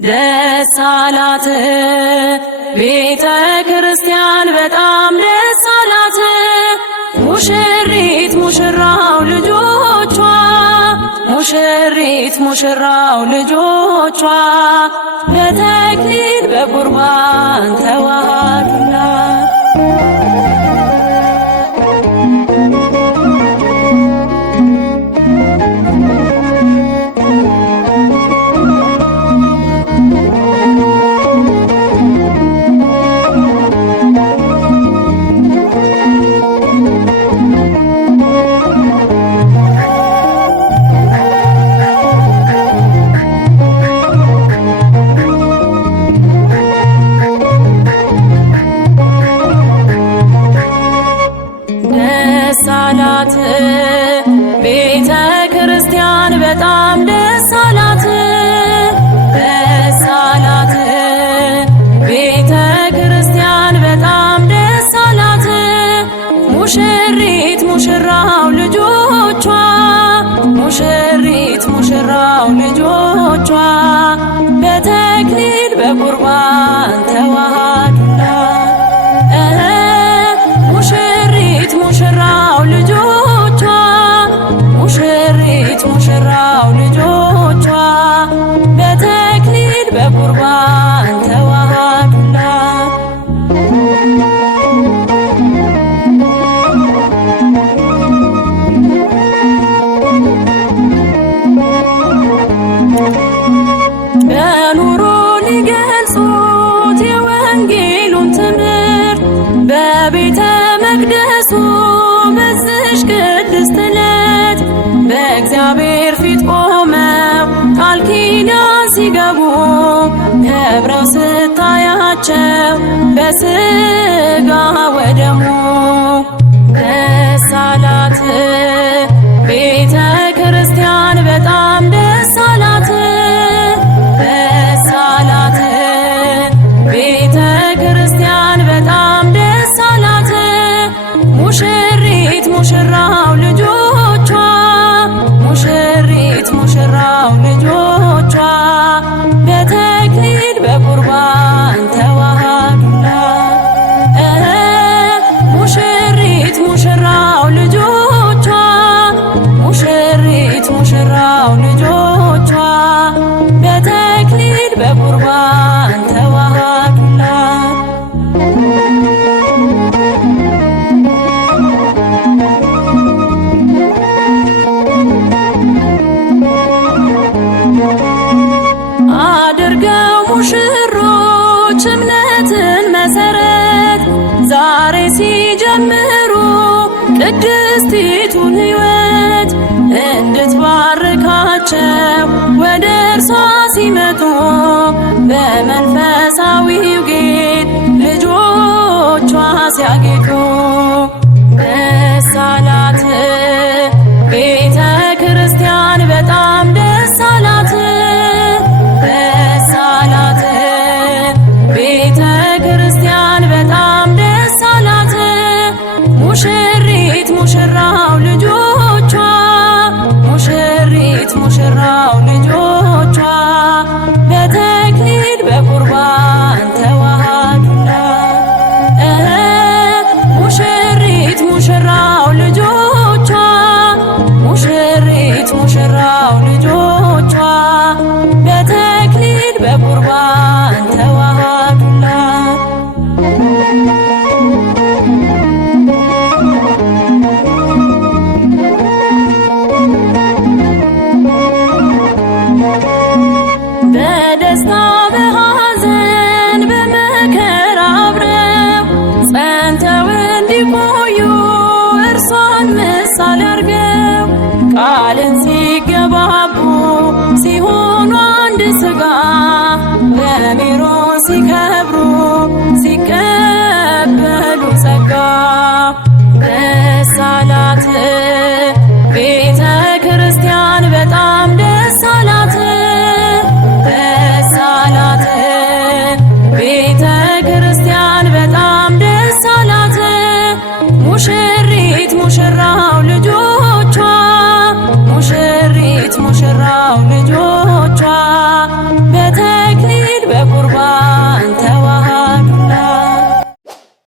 ደስ አላት ቤተ ክርስቲያን በጣም ደስ አላት። ሙሽሪት ሙሽራው ልጆቿ ሙሽሪት ሙሽራው ልጆቿ በተክሊል በቁርባን ተዋሃዱላት። ቤተ ክርስቲያን በጣም ደስ አላት። ደስ አላት ቤተ ክርስቲያን በጣም ደስ አላት። ሙሽሪት ሙሽራው ልጆቿ ሙሽሪት ሙሽራው ልጆቿ በተክሊል በቁርባን ተዋሃዱላት። ሙሽሪት ሙሽራው ልጆቿ ሙሽሪት ሙሽራው ልጆቿ በተክሊል በቁርባን ተዋሃዱላት። በኑሮ ሊገልጹት የወንጌሉን ትምህርት በቤተ መቅደሱ በዝሽ ቅድስት ዕለት በእግዚአብሔር ፊት ቆመው ቃል ኪዳን ሲገቡ ከብረው ስታያቸው በሥጋ ወደሙ። ደስ አላት ቤተ ክርስቲያን በጣም ደስ አላት። ደስ አላት ቤተ ክርስቲያን በጣም ደስ አላት። ሙሽሪት ሙሽራው ልጆቿ ሙሽሪት ሙሽራው ልጆቿ በተክሊል በቁርባን ተዋሃዱላት። ሙሽሪት ሙሽራው ልጆቿ ሙሽሪት ሙሽራው ልጆቿ በተክሊል በቁርባን ተዋሃዱላት። አድርገው ሙሽሮች እምነትን መሰረት ዛሬ ሲጀምሩ ቅድስቲቱን ሕይወት እንድትባርካቸው ወደ እርሷ ሲመጡ በመንፈሳዊው ጌጥ ልጆቿ ሲያጌጡ። ደስ አላት ቤተ ክርስቲያን በጣም ደስ አላት። ደስ አላት ቤተ ክርስቲያን በጣም ደስ አላት። ሙሽሪት ሙሽራው ልጆቿ ሙሽሪት ሙሽራው ልጆቿ በተክሊል በቁርባን ተዋሃዱላት። ሙሽሪት ሙሽራው ልጆቿ ሙሽሪት ሙሽራው ልጆቿ በተክሊል በቁርባን ተዋሃዱላት። በደስታ በሐዘን በመከራ አብረው ጸንተው እንዲቆዩ እርሷን ምሳሌ አርገው ቃልን ሲገባቡ ሲሆኑ አንድ ሥጋ በሜሮን ሲከብሩ